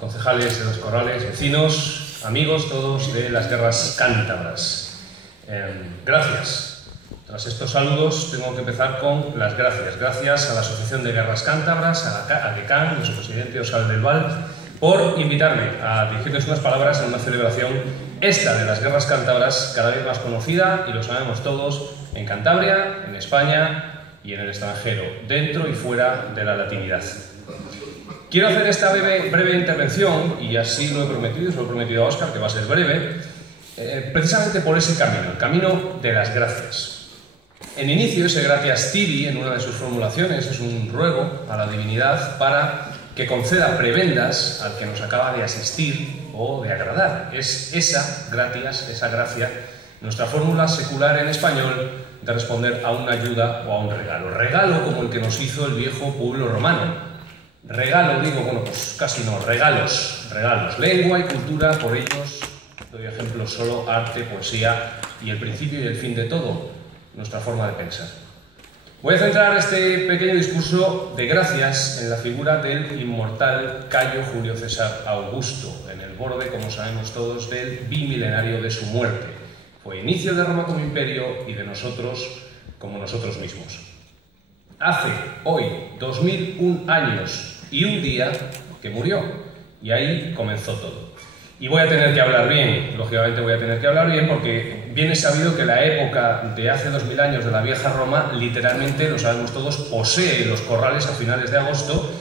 concejales de Los Corrales, vecinos, amigos todos de las guerras cántabras. Gracias. Tras estos saludos tengo que empezar con las gracias. Gracias a la Asociación de Guerras Cántabras, a DECAN, a su presidente Óscar del Val, por invitarme a dirigirles unas palabras en una celebración, esta de las guerras cántabras, cada vez más conocida, y lo sabemos todos, en Cantabria, en España y en el extranjero, dentro y fuera de la latinidad. Quiero hacer esta breve intervención, y así lo he prometido, se lo he prometido a Óscar, que va a ser breve, precisamente por ese camino, el camino de las gracias. En inicio, ese gratias tibi, en una de sus formulaciones, es un ruego a la divinidad para que conceda prebendas al que nos acaba de asistir o de agradar. Es esa gratias, esa gracia, nuestra fórmula secular en español de responder a una ayuda o a un regalo. Regalo como el que nos hizo el viejo pueblo romano. Regalo, digo, bueno, pues casi no, regalos, regalos. Lengua y cultura, por ellos, doy ejemplos solo, arte, poesía y el principio y el fin de todo, nuestra forma de pensar. Voy a centrar este pequeño discurso de gracias en la figura del inmortal Cayo Julio César Augusto, en el borde, como sabemos todos, del bimilenario de su muerte. Fue inicio de Roma como imperio y de nosotros como nosotros mismos. Hace hoy 2001 años y un día que murió, y ahí comenzó todo. Y voy a tener que hablar bien, lógicamente voy a tener que hablar bien, porque bien es sabido que la época de hace 2000 años de la vieja Roma, literalmente, lo sabemos todos, posee Los Corrales a finales de agosto,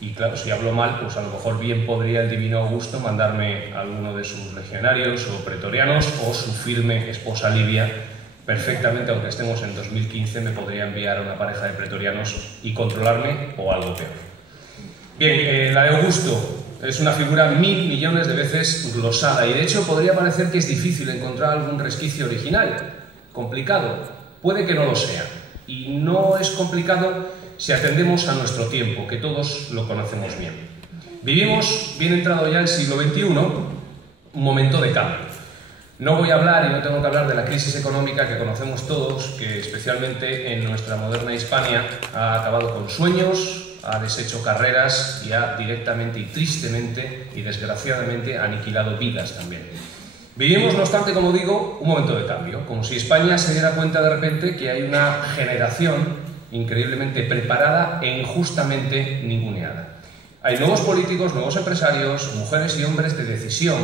y claro, si hablo mal, pues a lo mejor bien podría el divino Augusto mandarme a alguno de sus legionarios o pretorianos, o su firme esposa Livia, perfectamente, aunque estemos en 2015, me podría enviar a una pareja de pretorianos y controlarme, o algo peor. Bien, la de Augusto es una figura 1000 millones de veces glosada, y de hecho podría parecer que es difícil encontrar algún resquicio original. Complicado, puede que no lo sea, y no es complicado si atendemos a nuestro tiempo, que todos lo conocemos bien. Vivimos, bien entrado ya el siglo XXI, un momento de cambio. No voy a hablar, y no tengo que hablar, de la crisis económica que conocemos todos, que especialmente en nuestra moderna Hispania ha acabado con sueños, ha deshecho carreras y ha directamente y tristemente y desgraciadamente aniquilado vidas también. Vivimos, no obstante, como digo, un momento de cambio, como si España se diera cuenta de repente que hay una generación increíblemente preparada e injustamente ninguneada. Hay nuevos políticos, nuevos empresarios, mujeres y hombres de decisión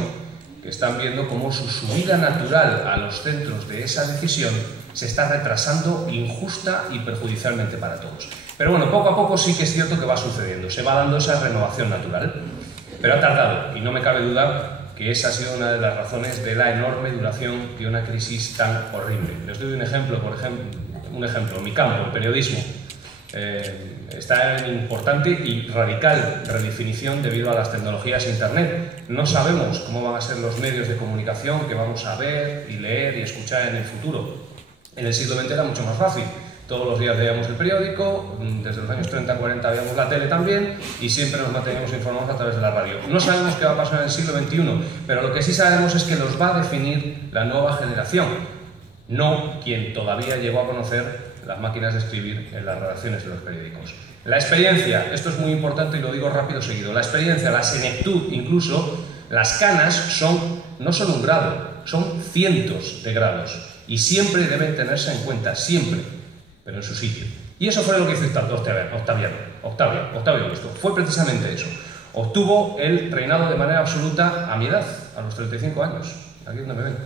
que están viendo cómo su subida natural a los centros de esa decisión se está retrasando injusta y perjudicialmente para todos. Pero bueno, poco a poco sí que es cierto que va sucediendo, se va dando esa renovación natural, pero ha tardado, y no me cabe duda que esa ha sido una de las razones de la enorme duración de una crisis tan horrible. Les doy un ejemplo, mi campo, el periodismo, está en importante y radical redefinición debido a las tecnologías e Internet. No sabemos cómo van a ser los medios de comunicación que vamos a ver y leer y escuchar en el futuro. En el siglo XX era mucho más fácil. Todos los días veíamos el periódico, desde los años 30-40 veíamos la tele también, y siempre nos manteníamos informados a través de la radio. No sabemos qué va a pasar en el siglo XXI, pero lo que sí sabemos es que los va a definir la nueva generación, no quien todavía llegó a conocer las máquinas de escribir en las redacciones de los periódicos. La experiencia, esto es muy importante y lo digo rápido seguido, la experiencia, la senectud, incluso las canas no son un grado, son cientos de grados, y siempre deben tenerse en cuenta, siempre, pero en su sitio. Y eso fue lo que hizo Octavio Augusto. Fue precisamente eso. Obtuvo el reinado de manera absoluta a mi edad, a los 35 años. Aquí donde me ven.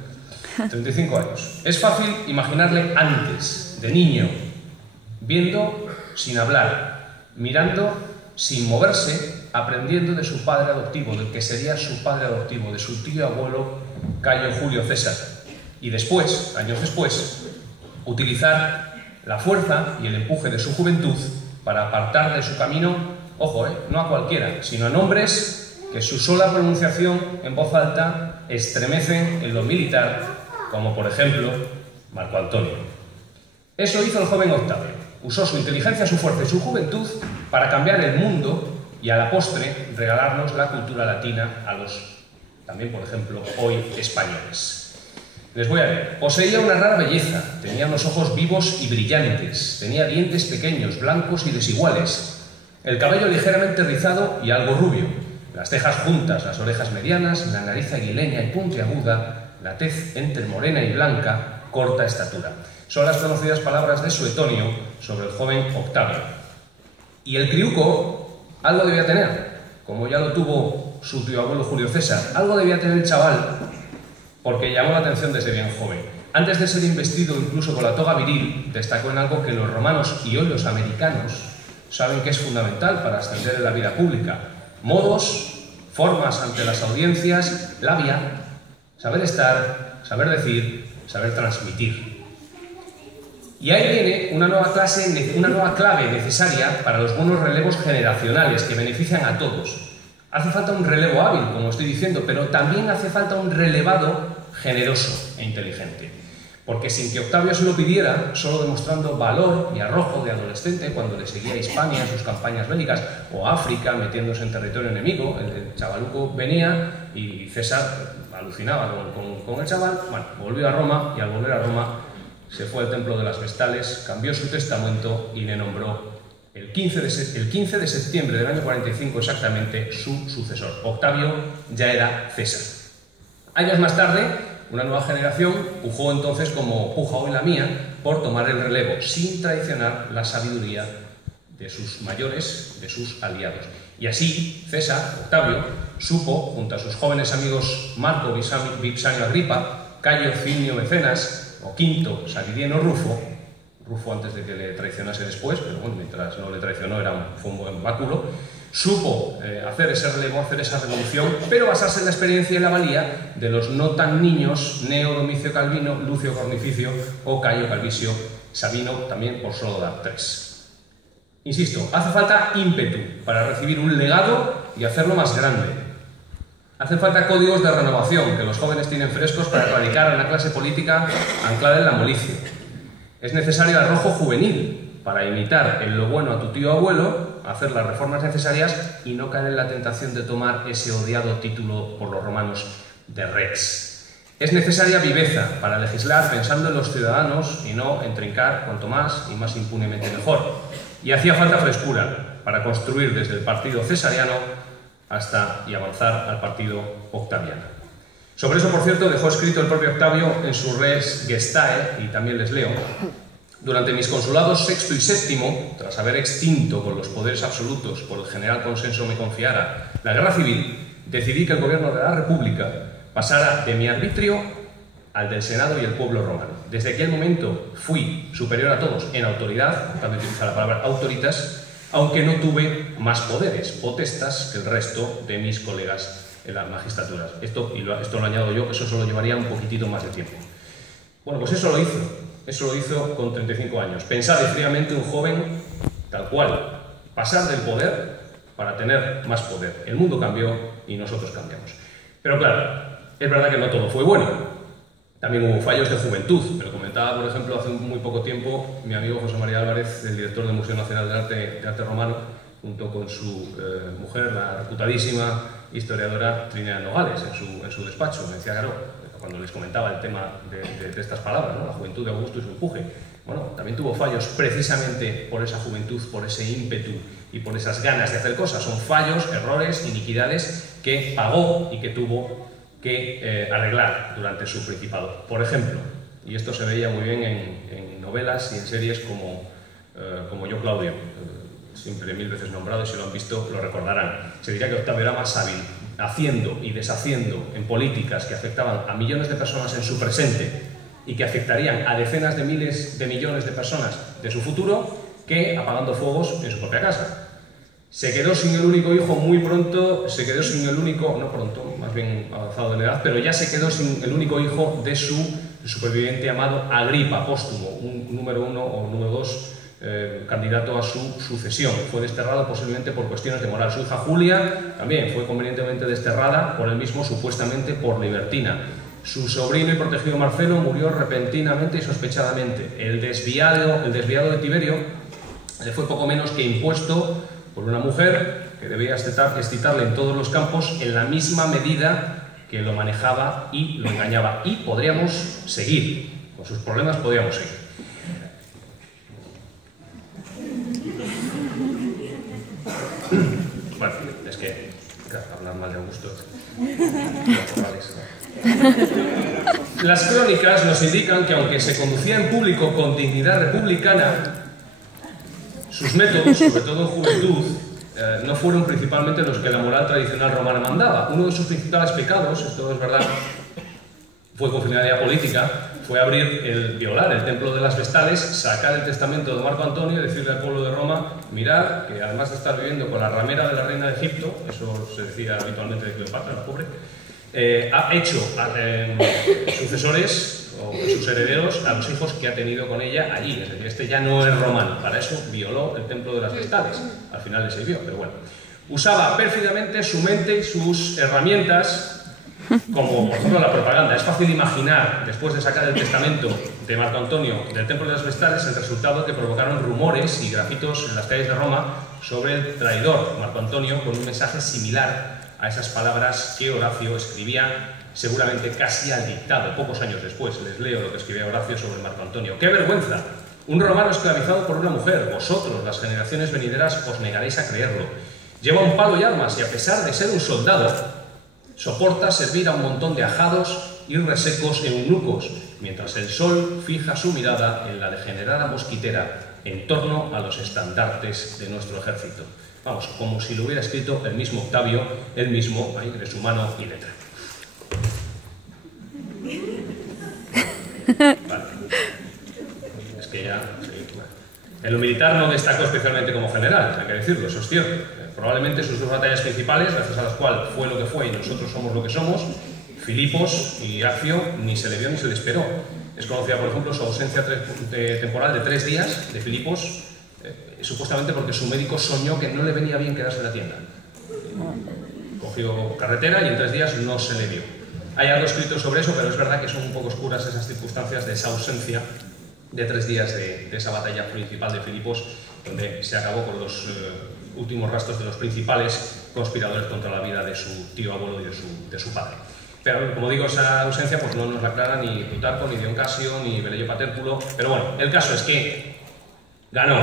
35 años. Es fácil imaginarle antes, de niño, viendo sin hablar, mirando sin moverse, aprendiendo de su padre adoptivo, del que sería su padre adoptivo, de su tío abuelo Cayo Julio César. Y después, años después, utilizar la fuerza y el empuje de su juventud para apartar de su camino, ojo, no a cualquiera, sino a nombres que su sola pronunciación en voz alta estremecen en lo militar, como por ejemplo Marco Antonio. Eso hizo el joven Octavio. Usó su inteligencia, su fuerza y su juventud para cambiar el mundo y a la postre regalarnos la cultura latina a los, también por ejemplo, hoy españoles. Les voy a leer. Poseía una rara belleza, tenía unos ojos vivos y brillantes, tenía dientes pequeños, blancos y desiguales, el cabello ligeramente rizado y algo rubio, las cejas juntas, las orejas medianas, la nariz aguileña y puntiaguda, la tez entre morena y blanca, corta estatura. Son las conocidas palabras de Suetonio sobre el joven Octavio. Y el criuco algo debía tener, como ya lo tuvo su tío abuelo Julio César. Algo debía tener el chaval, porque llamó la atención desde bien joven. Antes de ser investido incluso con la toga viril, destacó en algo que los romanos y hoy los americanos saben que es fundamental para ascender en la vida pública: modos, formas ante las audiencias, labia, saber estar, saber decir, saber transmitir. Y ahí viene una nueva clave necesaria para los buenos relevos generacionales que benefician a todos. Hace falta un relevo hábil, como estoy diciendo, pero también hace falta un relevado generoso e inteligente. Porque sin que Octavio se lo pidiera, solo demostrando valor y arrojo de adolescente cuando le seguía a Hispania en sus campañas bélicas, o África metiéndose en territorio enemigo, el chavaluco venía y César alucinaba con el chaval. Bueno, volvió a Roma y al volver a Roma se fue al templo de las Vestales, cambió su testamento y le nombró el 15 de septiembre del año 45 exactamente su sucesor. Octavio ya era César. Años más tarde, una nueva generación pujó entonces, como puja hoy la mía, por tomar el relevo, sin traicionar la sabiduría de sus mayores, de sus aliados. Y así, César, Octavio, supo, junto a sus jóvenes amigos Marco Vipsanio Agripa, Cayo Cinio Mecenas, o Quinto Salidieno Rufo antes de que le traicionase después, pero bueno, mientras no le traicionó fue un buen báculo, supo hacer ese relevo, hacer esa revolución, pero basarse en la experiencia y la valía de los no tan niños Neo Domicio Calvino, Lucio Cornificio o Cayo Calvisio Sabino, también por solo dar tres. Insisto, hace falta ímpetu para recibir un legado y hacerlo más grande. Hacen falta códigos de renovación que los jóvenes tienen frescos para erradicar a una clase política anclada en la molicie. Es necesario arrojo juvenil para imitar en lo bueno a tu tío abuelo, hacer las reformas necesarias y no caer en la tentación de tomar ese odiado título por los romanos de rex. Es necesaria viveza para legislar pensando en los ciudadanos y no en trincar cuanto más y más impunemente mejor. Y hacía falta frescura para construir desde el partido cesariano y avanzar al partido octaviano. Sobre eso, por cierto, dejó escrito el propio Octavio en su Res Gestae, y también les leo: durante mis consulados sexto y séptimo, tras haber extinto con los poderes absolutos por el general consenso me confiara la guerra civil, decidí que el gobierno de la República pasara de mi arbitrio al del Senado y el pueblo romano. Desde aquel momento fui superior a todos en autoridad, también utiliza la palabra autoritas, aunque no tuve más poderes, potestas, que el resto de mis colegas en las magistraturas. Esto lo añado yo, eso solo llevaría un poquitito más de tiempo. Bueno, pues eso lo hizo con 35 años. Pensar fríamente un joven tal cual, pasar del poder para tener más poder. El mundo cambió y nosotros cambiamos. Pero claro, es verdad que no todo fue bueno. También hubo fallos de juventud. Me lo comentaba, por ejemplo, hace muy poco tiempo mi amigo José María Álvarez, el director del Museo Nacional de Arte Romano, junto con su mujer, la reputadísima historiadora Trinidad Nogales, en su despacho. Me decía, claro, cuando les comentaba el tema de estas palabras, ¿no? La juventud de Augusto y su empuje. Bueno, también tuvo fallos precisamente por esa juventud, por ese ímpetu y por esas ganas de hacer cosas. Son fallos, errores, iniquidades que pagó y que tuvo que arreglar durante su principado. Por ejemplo, y esto se veía muy bien en novelas y en series como Yo Claudio, siempre 1000 veces nombrado, y si lo han visto lo recordarán. Se diría que Octavio era más hábil haciendo y deshaciendo en políticas que afectaban a millones de personas en su presente y que afectarían a decenas de miles de millones de personas de su futuro, que apagando fuegos en su propia casa. Se quedó sin el único hijo muy pronto, se quedó sin el único, no pronto, más bien avanzado de la edad, pero ya se quedó sin el único hijo de su superviviente amado Agripa, póstumo, un número 1 o número 2 candidato a su sucesión. Fue desterrado posiblemente por cuestiones de moral. Su hija Julia también fue convenientemente desterrada por él mismo, supuestamente por libertina. Su sobrino y protegido Marcelo murió repentinamente y sospechadamente. El desviado de Tiberio le fue poco menos que impuesto por una mujer que debía excitarle en todos los campos en la misma medida que lo manejaba y lo engañaba. Y podríamos seguir, con sus problemas podríamos seguir. Bueno, es que hablar mal de Augusto. Las crónicas nos indican que aunque se conducía en público con dignidad republicana, sus métodos, sobre todo en juventud, no fueron principalmente los que la moral tradicional romana mandaba. Uno de sus principales pecados, esto es verdad, fue con finalidad política, fue violar el templo de las Vestales, sacar el testamento de Marco Antonio y decirle al pueblo de Roma: mirad, que además de estar viviendo con la ramera de la reina de Egipto, eso se decía habitualmente de Cleopatra, la pobre, ha hecho sucesores o sus herederos a los hijos que ha tenido con ella allí. Es decir, este ya no es romano, para eso violó el templo de las Vestales. Al final le sirvió, pero bueno. Usaba pérfidamente su mente y sus herramientas, como por ejemplo la propaganda. Es fácil imaginar, después de sacar el testamento de Marco Antonio del templo de las Vestales, el resultado que provocaron rumores y grafitos en las calles de Roma sobre el traidor Marco Antonio, con un mensaje similar a esas palabras que Horacio escribía seguramente casi al dictado, pocos años después. Les leo lo que escribía Horacio sobre Marco Antonio. ¡Qué vergüenza! Un romano esclavizado por una mujer. Vosotros, las generaciones venideras, os negaréis a creerlo. Lleva un palo y armas y, a pesar de ser un soldado, soporta servir a un montón de ajados y resecos eunucos, mientras el sol fija su mirada en la degenerada mosquitera en torno a los estandartes de nuestro ejército. Vamos, como si lo hubiera escrito el mismo Octavio, él mismo, ahí, de su mano y letra. Vale. Es que ya... En lo militar no destacó especialmente como general, hay que decirlo, eso es cierto. Probablemente sus dos batallas principales, gracias a las cuales fue lo que fue y nosotros somos lo que somos, Filipos y Accio, ni se le vio ni se le esperó. Es conocida, por ejemplo, su ausencia temporal de 3 días de Filipos, supuestamente porque su médico soñó que no le venía bien quedarse en la tienda. Cogió carretera y en 3 días no se le vio. Hay algo escrito sobre eso, pero es verdad que son un poco oscuras esas circunstancias de esa ausencia de 3 días de esa batalla principal de Filipos, donde se acabó con los últimos rastros de los principales conspiradores contra la vida de su tío abuelo y de su padre. Pero, como digo, esa ausencia pues no nos la aclara ni Plutarco, ni Dion Casio, ni Velleio Paterculo. Pero bueno, el caso es que ganó.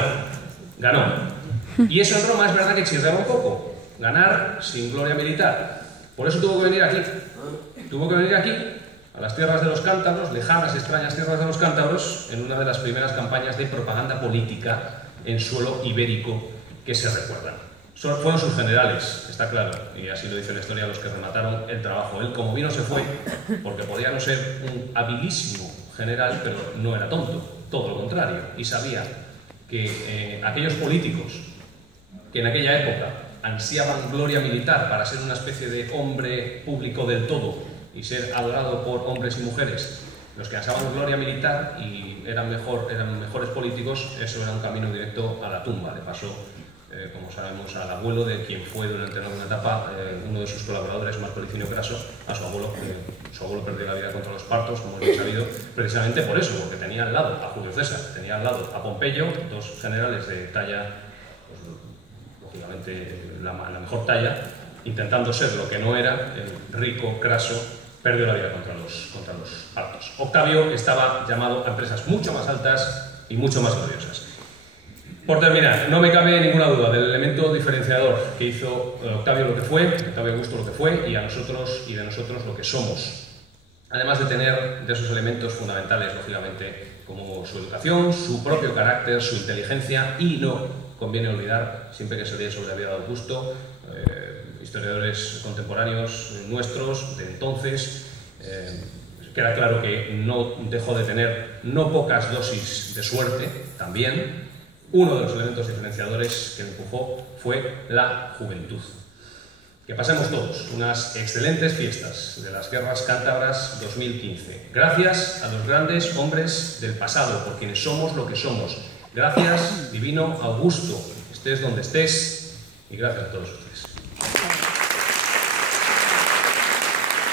Y eso en Roma es verdad que exigía un poco. Ganar sin gloria militar. Por eso tuvo que venir aquí. Tuvo que venir aquí, a las tierras de los cántabros, lejanas y extrañas tierras de los cántabros, en una de las primeras campañas de propaganda política en suelo ibérico que se recuerdan. Fueron sus generales, está claro, y así lo dice la historia, los que remataron el trabajo. Él, como vino, se fue, porque podía no ser un habilísimo general, pero no era tonto, todo lo contrario, y sabía que aquellos políticos que en aquella época ansiaban gloria militar para ser una especie de hombre público del todo y ser adorado por hombres y mujeres, los que ansiaban gloria militar y eran mejores políticos, eso era un camino directo a la tumba. De paso, como sabemos, al abuelo de quien fue durante alguna etapa uno de sus colaboradores, Marco Licinio Craso, a su abuelo perdió la vida contra los partos, como hemos sabido, precisamente por eso, porque tenía al lado a Julio César, tenía al lado a Pompeyo, dos generales de talla, pues, lógicamente la mejor talla, intentando ser lo que no era. El rico Craso perdió la vida contra los partos. Octavio estaba llamado a empresas mucho más altas y mucho más gloriosas. Por terminar, no me cabe ninguna duda del elemento diferenciador que hizo Octavio lo que fue, Octavio Augusto lo que fue, y a nosotros y de nosotros lo que somos. Además de tener de esos elementos fundamentales, lógicamente, como su educación, su propio carácter, su inteligencia, y no conviene olvidar, siempre que se lee sobre la vida de Augusto, historiadores contemporáneos nuestros de entonces, queda claro que no dejó de tener no pocas dosis de suerte también. Uno de los elementos diferenciadores que le empujó fue la juventud. Que pasemos todos unas excelentes fiestas de las Guerras Cántabras 2015. Gracias a los grandes hombres del pasado, por quienes somos lo que somos. Gracias, divino Augusto, estés donde estés, y gracias a todos ustedes.